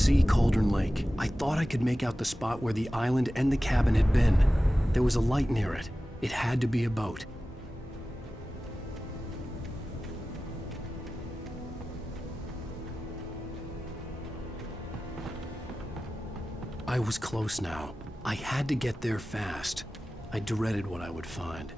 see Cauldron Lake. I thought I could make out the spot where the island and the cabin had been. There was a light near it. It had to be a boat. I was close now. I had to get there fast. I dreaded what I would find.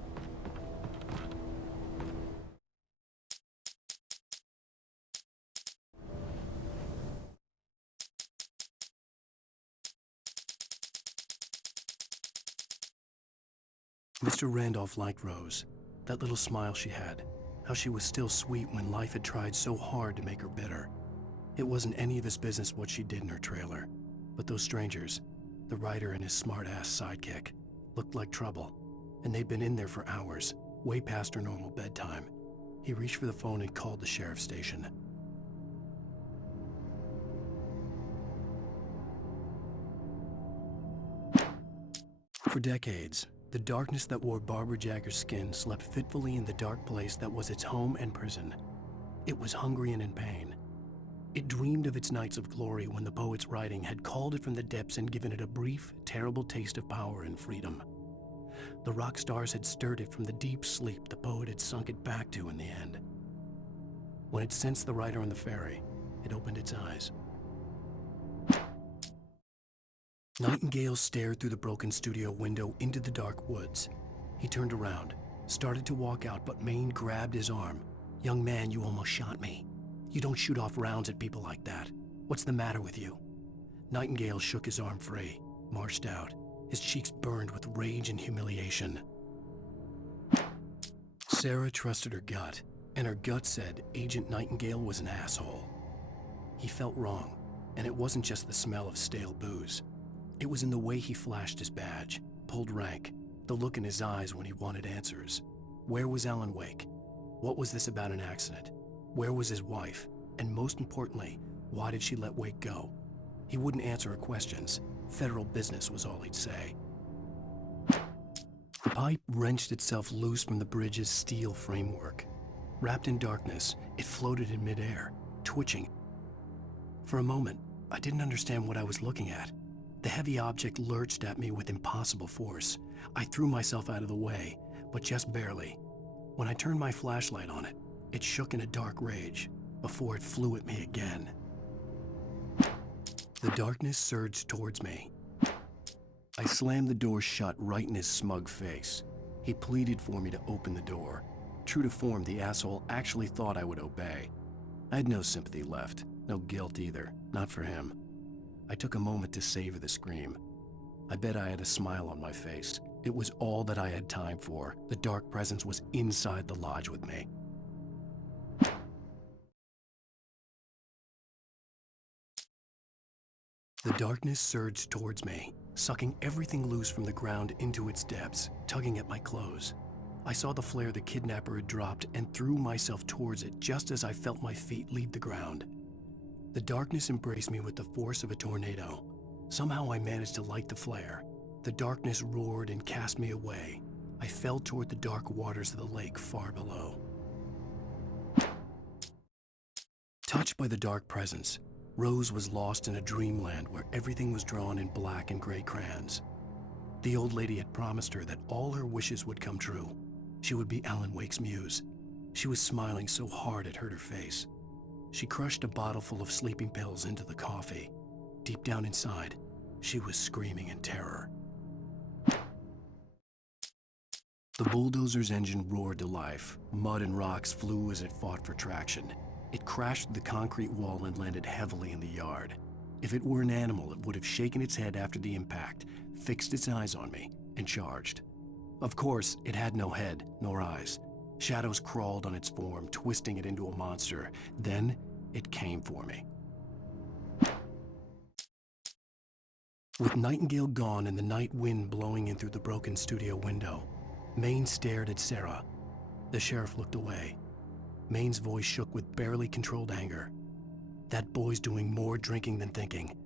Mr. Randolph liked Rose. That little smile she had. How she was still sweet when life had tried so hard to make her bitter. It wasn't any of his business what she did in her trailer. But those strangers, the writer and his smart-ass sidekick, looked like trouble. And they'd been in there for hours, way past her normal bedtime. He reached for the phone and called the sheriff's station. For decades, the darkness that wore Barbara Jagger's skin slept fitfully in the dark place that was its home and prison. It was hungry and in pain. It dreamed of its nights of glory when the poet's writing had called it from the depths and given it a brief, terrible taste of power and freedom. The rock stars had stirred it from the deep sleep the poet had sunk it back to in the end. When it sensed the writer on the ferry, it opened its eyes. Nightingale stared through the broken studio window into the dark woods. He turned around, started to walk out, but Maine grabbed his arm. "Young man, you almost shot me. You don't shoot off rounds at people like that. What's the matter with you?" Nightingale shook his arm free, marched out. His cheeks burned with rage and humiliation. Sarah trusted her gut, and her gut said Agent Nightingale was an asshole. He felt wrong, and it wasn't just the smell of stale booze. It was in the way he flashed his badge, pulled rank, the look in his eyes when he wanted answers. Where was Alan Wake? What was this about an accident? Where was his wife? And most importantly, why did she let Wake go? He wouldn't answer her questions. Federal business was all he'd say. The pipe wrenched itself loose from the bridge's steel framework. Wrapped in darkness, it floated in midair, twitching. For a moment, I didn't understand what I was looking at. The heavy object lurched at me with impossible force. I threw myself out of the way, but just barely. When I turned my flashlight on it, it shook in a dark rage before it flew at me again. The darkness surged towards me. I slammed the door shut right in his smug face. He pleaded for me to open the door. True to form, the asshole actually thought I would obey. I had no sympathy left, no guilt either, not for him. I took a moment to savor the scream. I bet I had a smile on my face. It was all that I had time for. The dark presence was inside the lodge with me. The darkness surged towards me, sucking everything loose from the ground into its depths, tugging at my clothes. I saw the flare the kidnapper had dropped and threw myself towards it just as I felt my feet leave the ground. The darkness embraced me with the force of a tornado. Somehow I managed to light the flare. The darkness roared and cast me away. I fell toward the dark waters of the lake far below. Touched by the dark presence, Rose was lost in a dreamland where everything was drawn in black and gray crayons. The old lady had promised her that all her wishes would come true. She would be Alan Wake's muse. She was smiling so hard it hurt her face. She crushed a bottle full of sleeping pills into the coffee. Deep down inside, she was screaming in terror. The bulldozer's engine roared to life. Mud and rocks flew as it fought for traction. It crashed through the concrete wall and landed heavily in the yard. If it were an animal, it would have shaken its head after the impact, fixed its eyes on me, and charged. Of course, it had no head, nor eyes. Shadows crawled on its form, twisting it into a monster. Then, it came for me. With Nightingale gone and the night wind blowing in through the broken studio window, Maine stared at Sarah. The sheriff looked away. Maine's voice shook with barely controlled anger. "That boy's doing more drinking than thinking.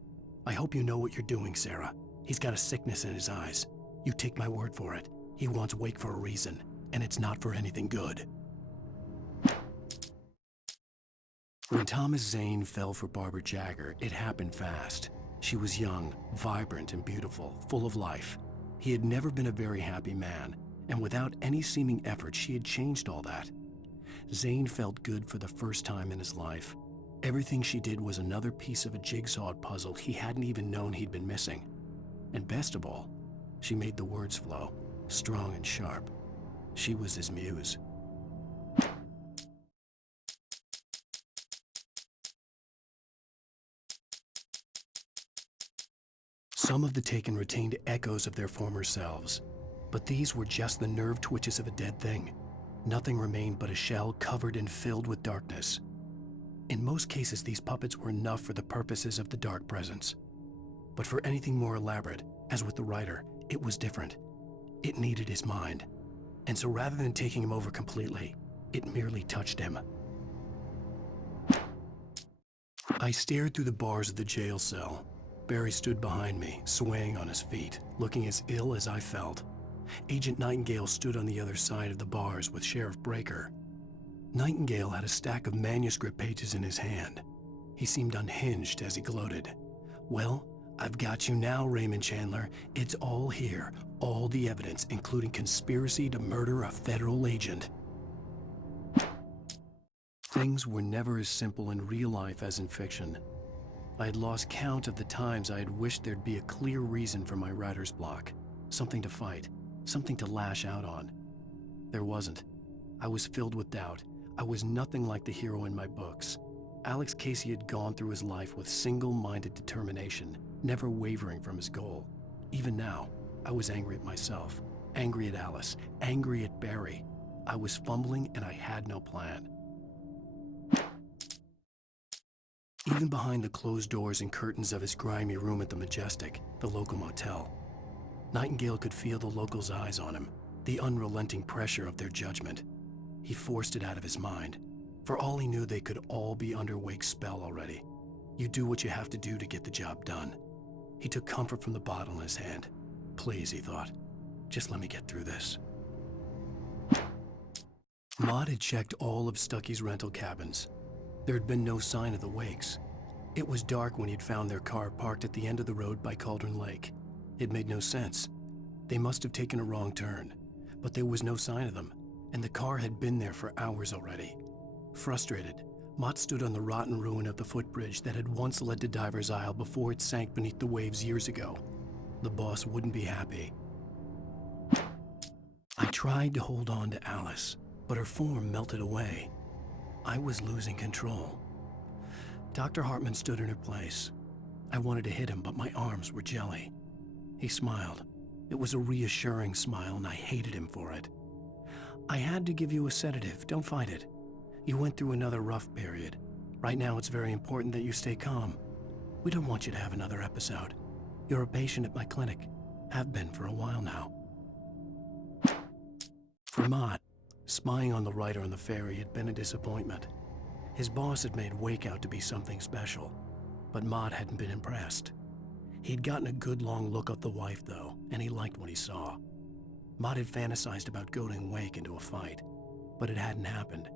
I hope you know what you're doing, Sarah. He's got a sickness in his eyes. You take my word for it. He wants Wake for a reason, and it's not for anything good." When Thomas Zane fell for Barbara Jagger, it happened fast. She was young, vibrant, and beautiful, full of life. He had never been a very happy man, and without any seeming effort, she had changed all that. Zane felt good for the first time in his life. Everything she did was another piece of a jigsaw puzzle he hadn't even known he'd been missing. And best of all, she made the words flow, strong and sharp. She was his muse. Some of the taken retained echoes of their former selves, but these were just the nerve twitches of a dead thing. Nothing remained but a shell covered and filled with darkness. In most cases, these puppets were enough for the purposes of the dark presence. But for anything more elaborate, as with the writer, it was different. It needed his mind. And so rather than taking him over completely, it merely touched him. I stared through the bars of the jail cell. Barry stood behind me, swaying on his feet, looking as ill as I felt. Agent Nightingale stood on the other side of the bars with Sheriff Breaker. Nightingale had a stack of manuscript pages in his hand. He seemed unhinged as he gloated. "Well, I've got you now, Raymond Chandler. It's all here, all the evidence, including conspiracy to murder a federal agent." Things were never as simple in real life as in fiction. I had lost count of the times I had wished there'd be a clear reason for my writer's block. Something to fight, something to lash out on. There wasn't. I was filled with doubt. I was nothing like the hero in my books. Alex Casey had gone through his life with single-minded determination, never wavering from his goal. Even now, I was angry at myself, angry at Alice, angry at Barry. I was fumbling and I had no plan. Even behind the closed doors and curtains of his grimy room at the Majestic, the local motel, Nightingale could feel the locals' eyes on him, the unrelenting pressure of their judgment. He forced it out of his mind. For all he knew, they could all be under Wake's spell already. You do what you have to do to get the job done. He took comfort from the bottle in his hand. Please, he thought, just let me get through this. Maud had checked all of Stucky's rental cabins. There had been no sign of the Wakes. It was dark when he'd found their car parked at the end of the road by Cauldron Lake. It made no sense. They must have taken a wrong turn, but there was no sign of them, and the car had been there for hours already. Frustrated, Mott stood on the rotten ruin of the footbridge that had once led to Diver's Isle before it sank beneath the waves years ago. The boss wouldn't be happy. I tried to hold on to Alice, but her form melted away. I was losing control. Dr. Hartman stood in her place. I wanted to hit him, but my arms were jelly. He smiled. It was a reassuring smile, and I hated him for it. "I had to give you a sedative. Don't fight it. You went through another rough period. Right now, it's very important that you stay calm. We don't want you to have another episode. You're a patient at my clinic. Have been for a while now." For Mott, spying on the writer on the ferry had been a disappointment. His boss had made Wake out to be something special, but Mott hadn't been impressed. He'd gotten a good long look at the wife, though, and he liked what he saw. Mott had fantasized about goading Wake into a fight, but it hadn't happened.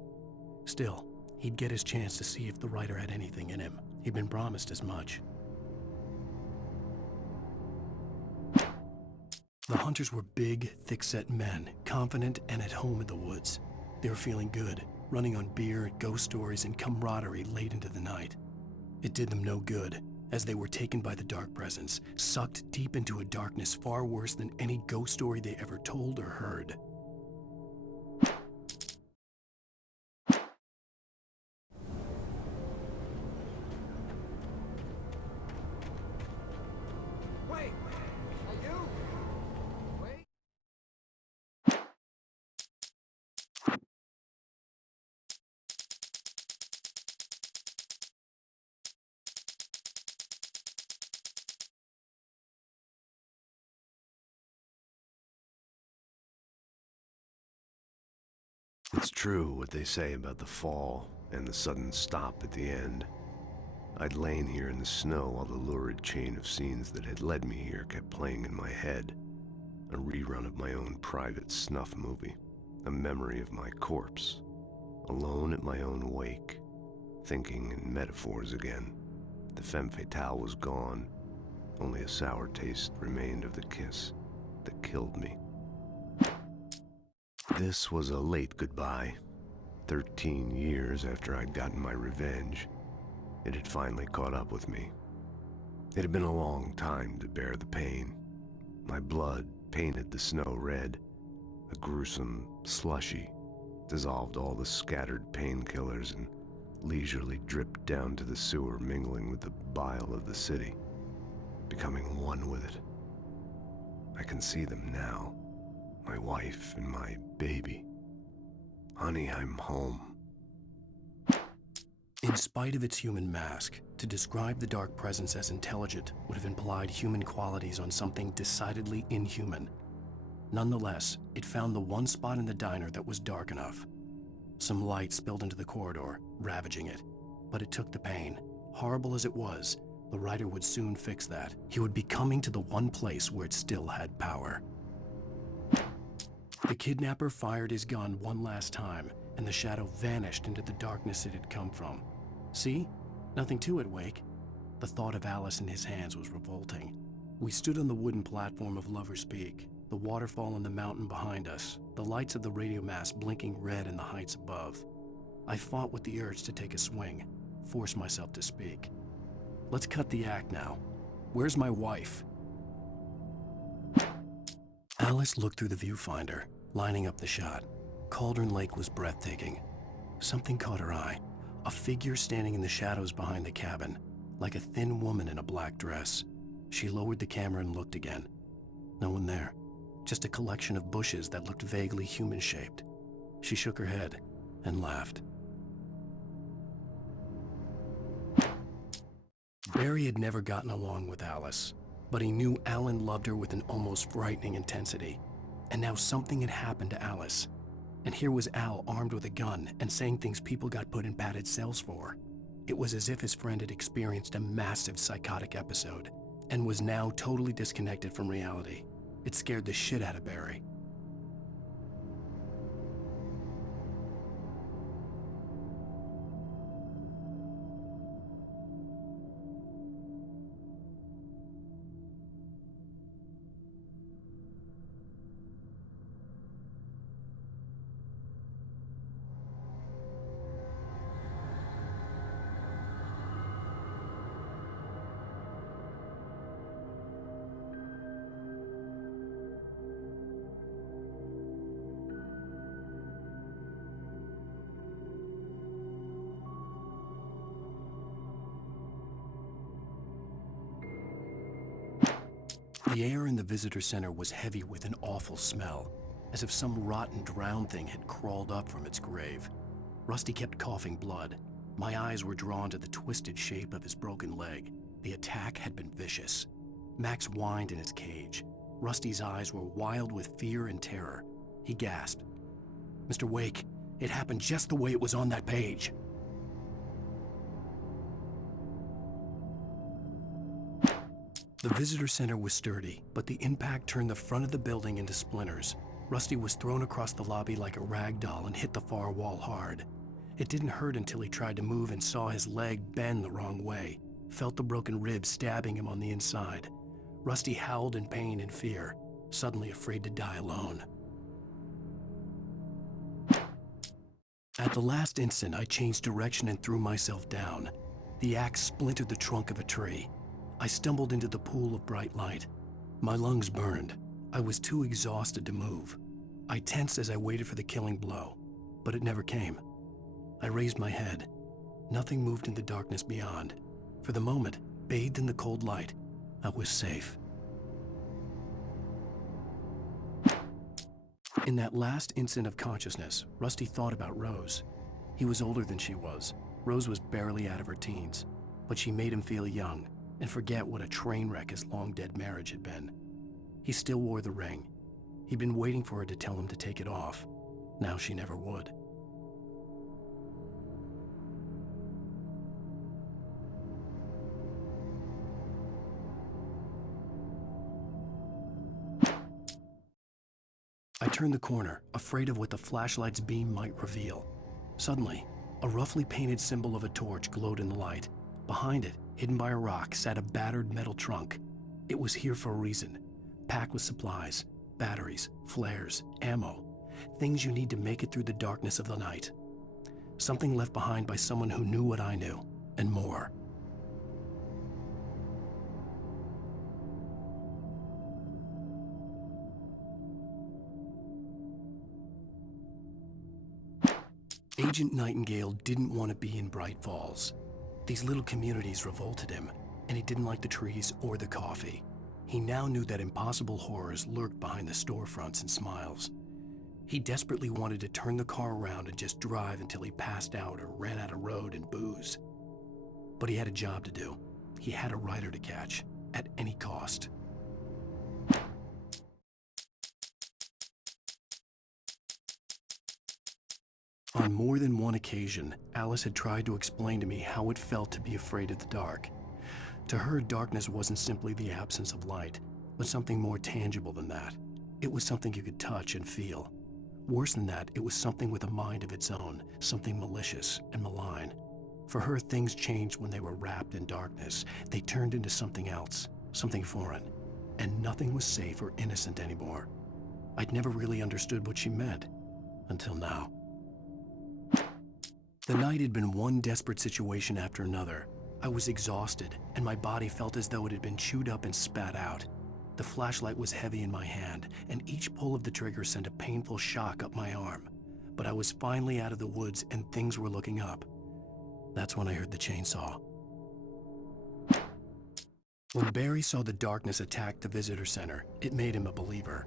Still, he'd get his chance to see if the writer had anything in him. He'd been promised as much. The hunters were big, thick-set men, confident and at home in the woods. They were feeling good, running on beer, ghost stories, and camaraderie late into the night. It did them no good, as they were taken by the dark presence, sucked deep into a darkness far worse than any ghost story they ever told or heard. Wait! Are you? Wait! It's true what they say about the fall and the sudden stop at the end. I'd lain here in the snow while the lurid chain of scenes that had led me here kept playing in my head. A rerun of my own private snuff movie. A memory of my corpse. Alone at my own wake. thinking in metaphors again. The femme fatale was gone. Only a sour taste remained of the kiss that killed me. This was a late goodbye. 13 years after I'd gotten my revenge, it had finally caught up with me. It had been a long time to bear the pain. My blood painted the snow red. A gruesome slushy dissolved all the scattered painkillers and leisurely dripped down to the sewer, mingling with the bile of the city, becoming one with it. I can see them now, my wife and my baby. Honey, I'm home. In spite of its human mask, to describe the dark presence as intelligent would have implied human qualities on something decidedly inhuman. Nonetheless, it found the one spot in the diner that was dark enough. Some light spilled into the corridor, ravaging it. But it took the pain. Horrible as it was, the writer would soon fix that. He would be coming to the one place where it still had power. The kidnapper fired his gun one last time, and the shadow vanished into the darkness it had come from. See? Nothing to it, Wake. The thought of Alice in his hands was revolting. We stood on the wooden platform of Lover's Peak, the waterfall on the mountain behind us, the lights of the radio mast blinking red in the heights above. I fought with the urge to take a swing, force myself to speak. Let's cut the act now. Where's my wife? Alice looked through the viewfinder, lining up the shot. Cauldron Lake was breathtaking. Something caught her eye, a figure standing in the shadows behind the cabin, like a thin woman in a black dress. She lowered the camera and looked again. No one there, just a collection of bushes that looked vaguely human-shaped. She shook her head and laughed. Barry had never gotten along with Alice, but he knew Alan loved her with an almost frightening intensity. And now something had happened to Alice. And here was Al armed with a gun and saying things people got put in padded cells for. It was as if his friend had experienced a massive psychotic episode and was now totally disconnected from reality. It scared the shit out of Barry. The air in the visitor center was heavy with an awful smell, as if some rotten drowned thing had crawled up from its grave. Rusty kept coughing blood. My eyes were drawn to the twisted shape of his broken leg. The attack had been vicious. Max whined in his cage. Rusty's eyes were wild with fear and terror. He gasped. "Mr. Wake, it happened just the way it was on that page." The visitor center was sturdy, but the impact turned the front of the building into splinters. Rusty was thrown across the lobby like a rag doll and hit the far wall hard. It didn't hurt until he tried to move and saw his leg bend the wrong way, felt the broken rib stabbing him on the inside. Rusty howled in pain and fear, suddenly afraid to die alone. At the last instant, I changed direction and threw myself down. The axe splintered the trunk of a tree. I stumbled into the pool of bright light. My lungs burned. I was too exhausted to move. I tensed as I waited for the killing blow, but it never came. I raised my head. Nothing moved in the darkness beyond. For the moment, bathed in the cold light, I was safe. In that last instant of consciousness, Rusty thought about Rose. He was older than she was. Rose was barely out of her teens, but she made him feel young and forget what a train wreck his long-dead marriage had been. He still wore the ring. He'd been waiting for her to tell him to take it off. Now she never would. I turned the corner, afraid of what the flashlight's beam might reveal. Suddenly, A roughly painted symbol of a torch glowed in the light. Behind it, hidden by a rock, sat a battered metal trunk. It was here for a reason, packed with supplies, batteries, flares, ammo, things you need to make it through the darkness of the night. Something left behind by someone who knew what I knew, and more. Agent Nightingale didn't want to be in Bright Falls. These little communities revolted him, and he didn't like the trees or the coffee. He now knew that impossible horrors lurked behind the storefronts and smiles. He desperately wanted to turn the car around and just drive until he passed out or ran out of road and booze. But he had a job to do. He had a rider to catch, at any cost. On more than one occasion, Alice had tried to explain to me how it felt to be afraid of the dark. To her, darkness wasn't simply the absence of light, but something more tangible than that. It was something you could touch and feel. Worse than that, it was something with a mind of its own, something malicious and malign. For her, things changed when they were wrapped in darkness. They turned into something else, something foreign, and nothing was safe or innocent anymore. I'd never really understood what she meant, until now. The night had been one desperate situation after another. I was exhausted, and my body felt as though it had been chewed up and spat out. The flashlight was heavy in my hand, and each pull of the trigger sent a painful shock up my arm. But I was finally out of the woods, and things were looking up. That's when I heard the chainsaw. When Barry saw the darkness attack the visitor center, it made him a believer.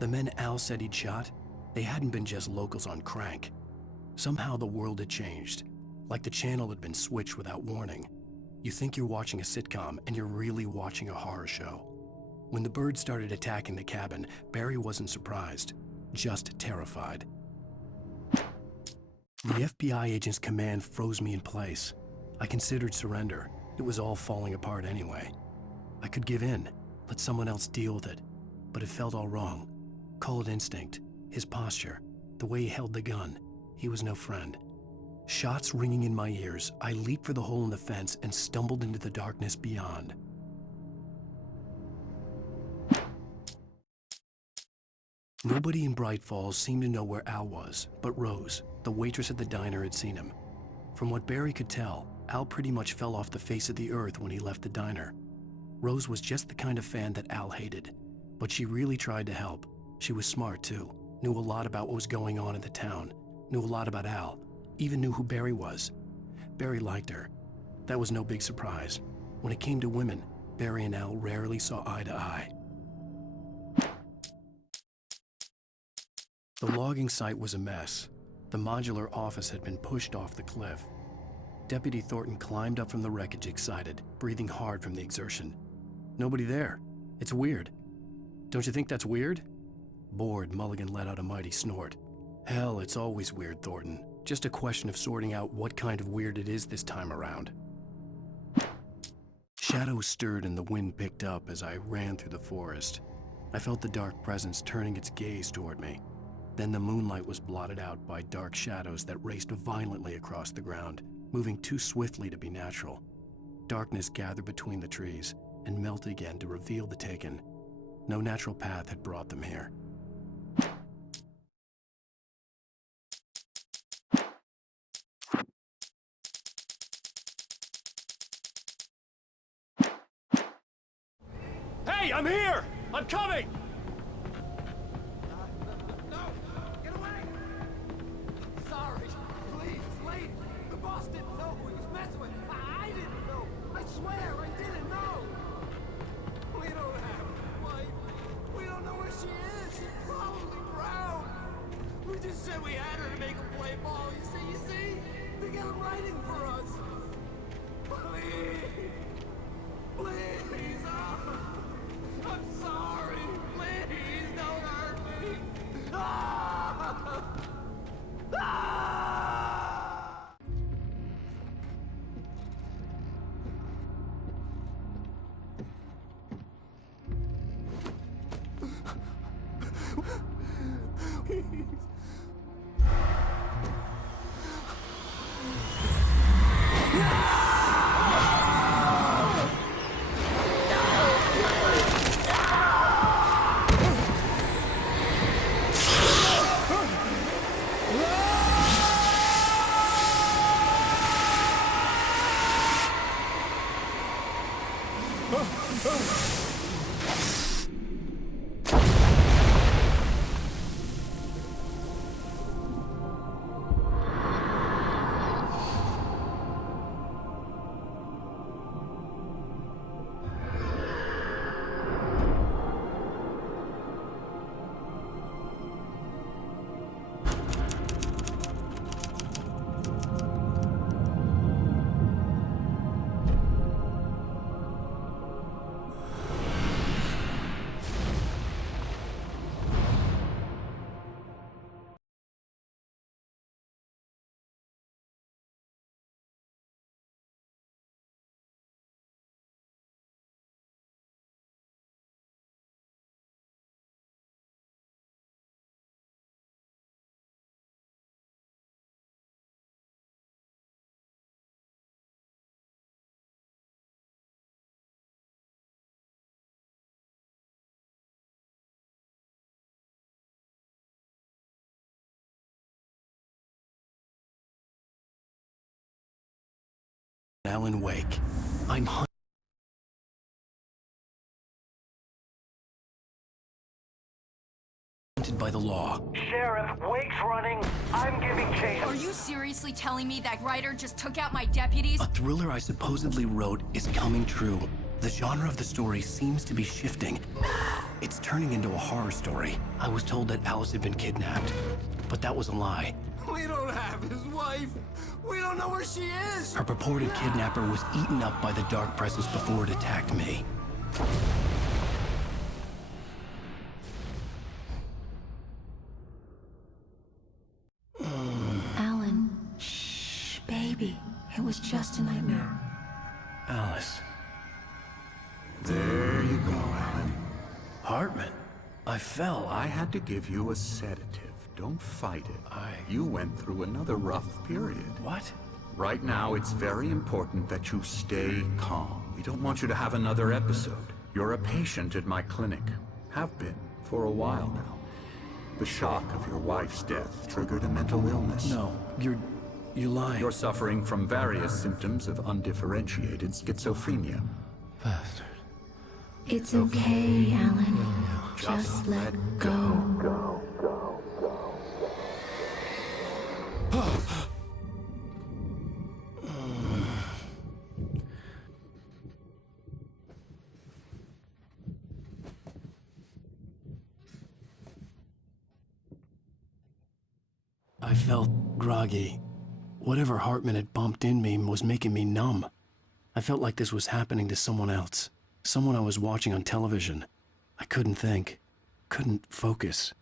The men Al said he'd shot, they hadn't been just locals on crank. Somehow the world had changed, like the channel had been switched without warning. You think you're watching a sitcom, and you're really watching a horror show. When the birds started attacking the cabin, Barry wasn't surprised, just terrified. The FBI agent's command froze me in place. I considered surrender. It was all falling apart anyway. I could give in, let someone else deal with it, but it felt all wrong. Call it instinct, his posture, the way he held the gun. He was no friend. Shots ringing in my ears, I leaped for the hole in the fence and stumbled into the darkness beyond. Nobody in Bright Falls seemed to know where Al was, but Rose, the waitress at the diner, had seen him. From what Barry could tell, Al pretty much fell off the face of the earth when he left the diner. Rose was just the kind of fan that Al hated, but she really tried to help. She was smart too, knew a lot about what was going on in the town, knew a lot about Al, even knew who Barry was. Barry liked her. That was no big surprise. When it came to women, Barry and Al rarely saw eye to eye. The logging site was a mess. The modular office had been pushed off the cliff. Deputy Thornton climbed up from the wreckage excited, breathing hard from the exertion. Nobody there. It's weird. Don't you think that's weird? Bored, Mulligan let out a mighty snort. Hell, it's always weird, Thornton. Just a question of sorting out what kind of weird it is this time around. Shadows stirred and the wind picked up as I ran through the forest. I felt the dark presence turning its gaze toward me. Then the moonlight was blotted out by dark shadows that raced violently across the ground, moving too swiftly to be natural. Darkness gathered between the trees and melted again to reveal the taken. No natural path had brought them here. Hey, I'm here! I'm coming! No! Get away! Sorry. Please, wait! The boss didn't know who he was messing with. I didn't know. I swear, I didn't know. We don't have a wife. We don't know where she is. She's probably drowned. We just said we had her to make a play ball. You see? They got him writing for us. Please! Please! Oh. I'm sorry! Please don't hurt me! Ah! Ah! Alan Wake. I'm hunted by the law. Sheriff, Wake's running. I'm giving chase. Are you seriously telling me that writer just took out my deputies? A thriller I supposedly wrote is coming true. The genre of the story seems to be shifting. It's turning into a horror story. I was told that Alice had been kidnapped, but that was a lie. We don't have his wife. We don't know where she is. Her purported kidnapper was eaten up by the dark presence before it attacked me. Alan, shh, baby. It was just a nightmare. Alice. There you go, Alan. Hartman. I fell. I had to give you a sedative. Don't fight it. You went through another rough period. What? Right now, it's very important that you stay calm. We don't want you to have another episode. You're a patient at my clinic. Have been for a while now. The shock of your wife's death triggered a mental illness. No, you're lying. You're suffering from various symptoms of undifferentiated schizophrenia. Bastard. It's okay, Alan. Just let go. I felt groggy. Whatever Hartman had bumped in me was making me numb. I felt like this was happening to someone else. Someone I was watching on television. I couldn't think. Couldn't focus.